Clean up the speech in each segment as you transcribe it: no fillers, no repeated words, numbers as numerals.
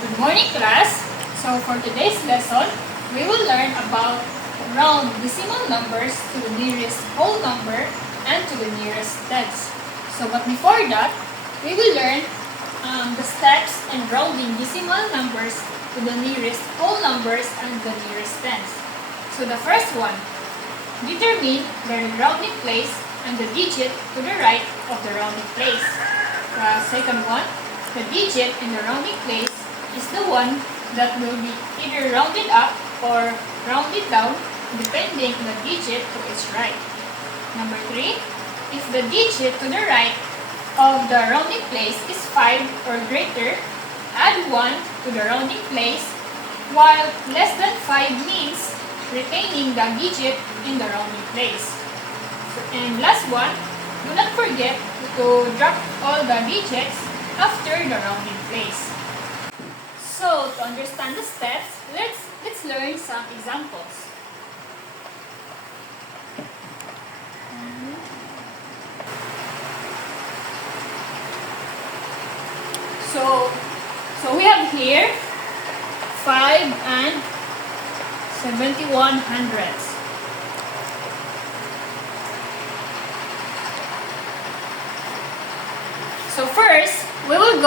Good morning, class. So for today's lesson, we will learn about round decimal numbers to the nearest whole number and to the nearest tens. But before that, we will learn the steps in rounding decimal numbers to the nearest whole numbers and the nearest tens. So the first one, determine the rounding place and the digit to the right of the rounding place. The second one, the digit in the rounding place is the one that will be either rounded up or rounded down depending on the digit to its right. Number 3, if the digit to the right of the rounding place is 5 or greater, add 1 to the rounding place, while less than 5 means retaining the digit in the rounding place. And last one, do not forget to drop all the digits after the rounding place. So, to understand the steps, let's learn some examples. So we have here 5 and 71 hundredths. So first, we will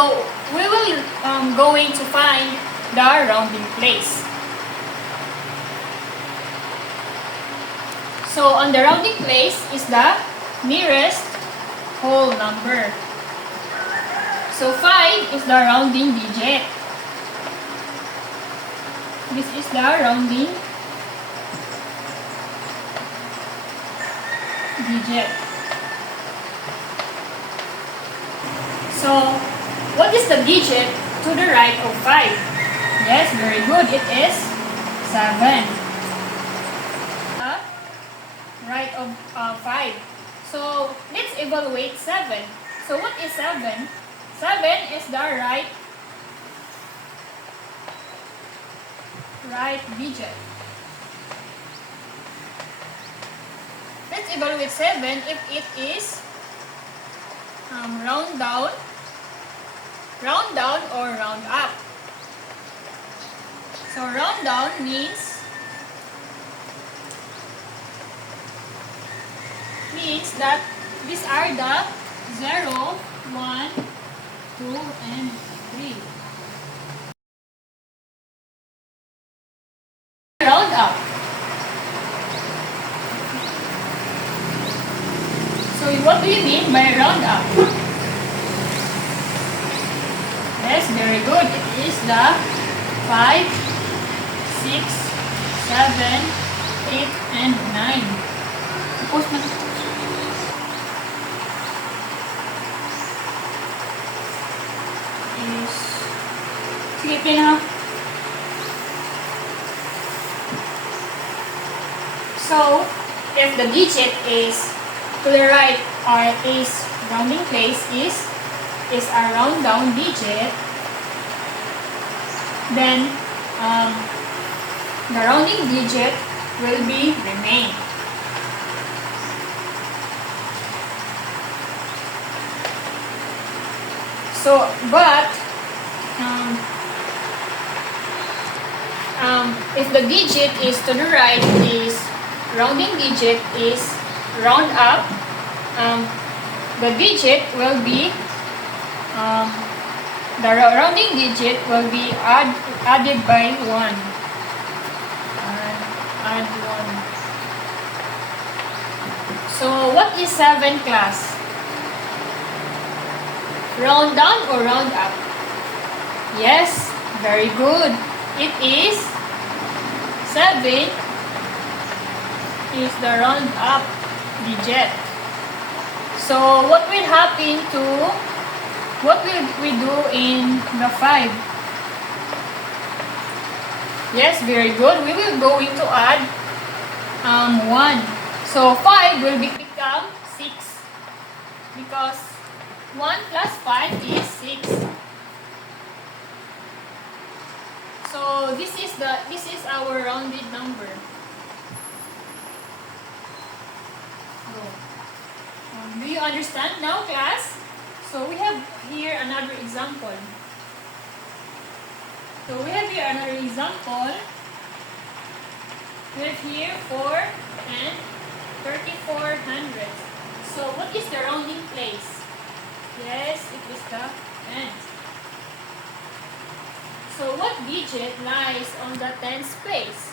going to find the rounding place. So on the rounding place is the nearest whole number. So 5 is the rounding digit. This is the rounding digit. So, what is the digit to the right of 5? Yes, very good. It is 7. Right of 5. So, let's evaluate 7. So, what is 7? 7 is the right digit. Let's evaluate 7 if it is round down or round up. So round down means that these are the 0, 1, 2, and 3. Round up. So what do you mean by round up? Yes, very good. It is the 5, 6, 7, 8, and 9. Post mo. Sige, play na. So, if the digit is to the right or is rounding place is a round down digit, then the rounding digit will be remain. So, but if the digit is to the right is rounding digit is round up, the digit will be the rounding digit will be added by 1. Add 1. So what is 7, class? Round down or round up? Yes, very good. It is 7 is the round up digit. So what will happen to what will we do in the 5? Yes, very good. We will going to add 1. So 5 will become 6 because 1 plus 5 is 6. So this is our rounded number. Do you understand now, class? So we have here another example. So we have here another example. We have here 4 and 34 hundredths. So what is the rounding place? Yes, it is the tenth. So what digit lies on the tens place?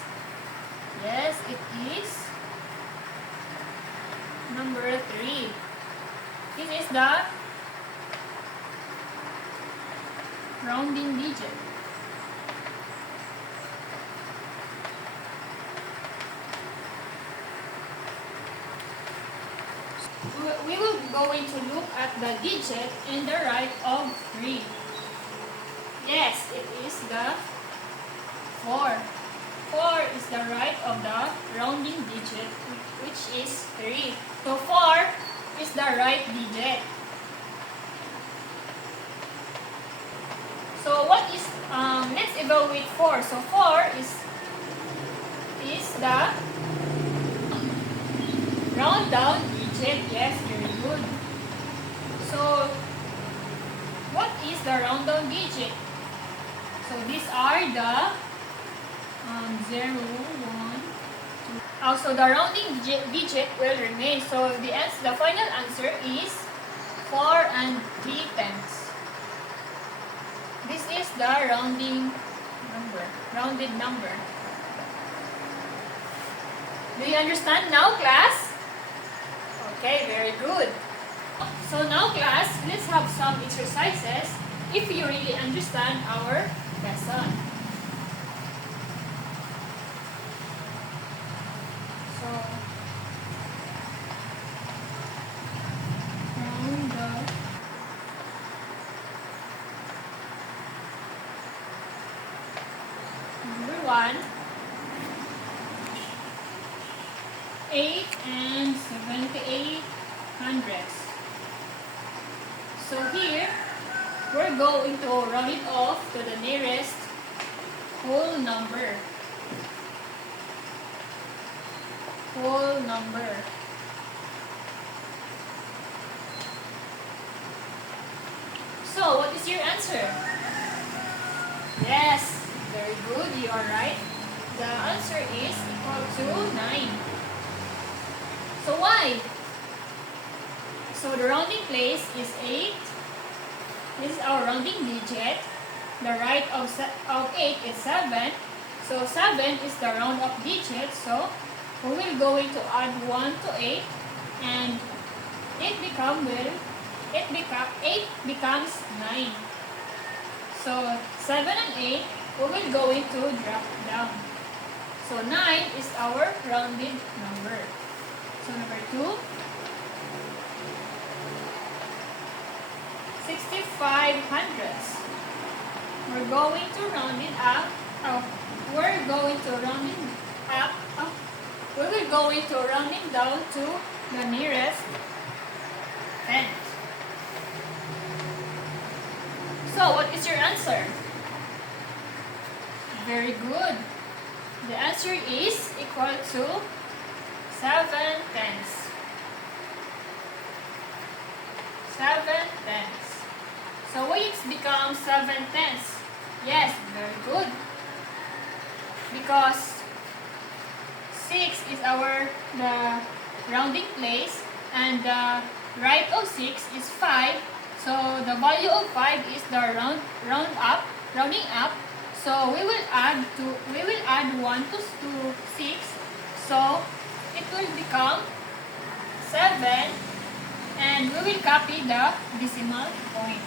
Yes, it is number 3. This is the rounding digit. We will be going to look at the digit in the right of 3. Yes, it is the 4. 4 is the right of the rounding digit, which is 3. So 4 is the right digit. So what is, let's evaluate 4. So 4 is the round down digit. Yes, very good. So what is the round down digit? So these are the 0, 1, 2. Also, the rounding digit will remain. So the final answer is 4 and 3 tenths. This is the rounded number. Do you understand now, class? Okay, very good. So now, class, let's have some exercises if you really understand our lesson. So, round the number 1, 8 and 78 hundredths. So here, we're going to round it off to the nearest whole number. Whole number. So, what is your answer? Yes, very good, you are right. The answer is equal to 9. So why? So the rounding place is 8. This is our rounding digit. The right of 8 is 7. So 7 is the round up digit. So we will going to add 1 to 8, and 8 becomes 9. So 7 and 8 we will going to drop down. So 9 is our rounded number. So number 2, 65 hundredths. We're going to round it up. We're going to round it up. We will going to round it down to the nearest tenth. So what is your answer? Very good. The answer is equal to 7 tenths. 7 tenths. So why it becomes 7 tenths? Yes, very good. Because 6 is the rounding place, and the right of 6 is 5. So the value of 5 is the rounding up. So we will add 1 to 6. So it will become 7, and we will copy the decimal point.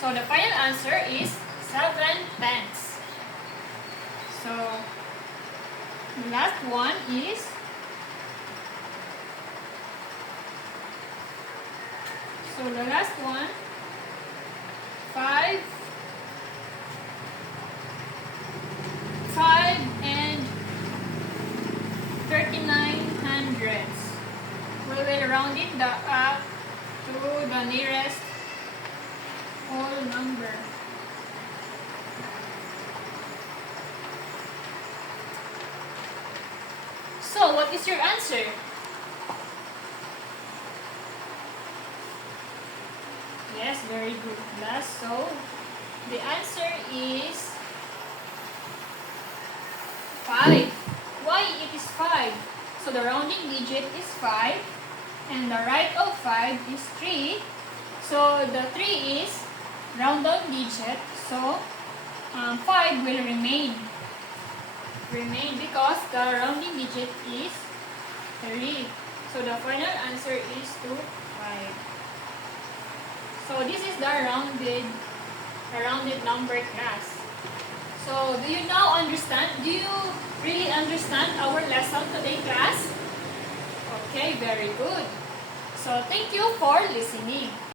So the final answer is 7 tenths. So the last one is 5 and 39 hundredths. We will round it up to the nearest whole number. So, what is your answer? Yes, very good class. So, The answer is 5. Why it is 5? So the rounding digit is 5 and the right of 5 is 3. So the 3 is round down digit. So 5 will remain because the rounding digit is 3. So the final answer is 5. So this is the rounded number class. So do you now understand? Do you really understand our lesson today, class? Okay, very good. So thank you for listening.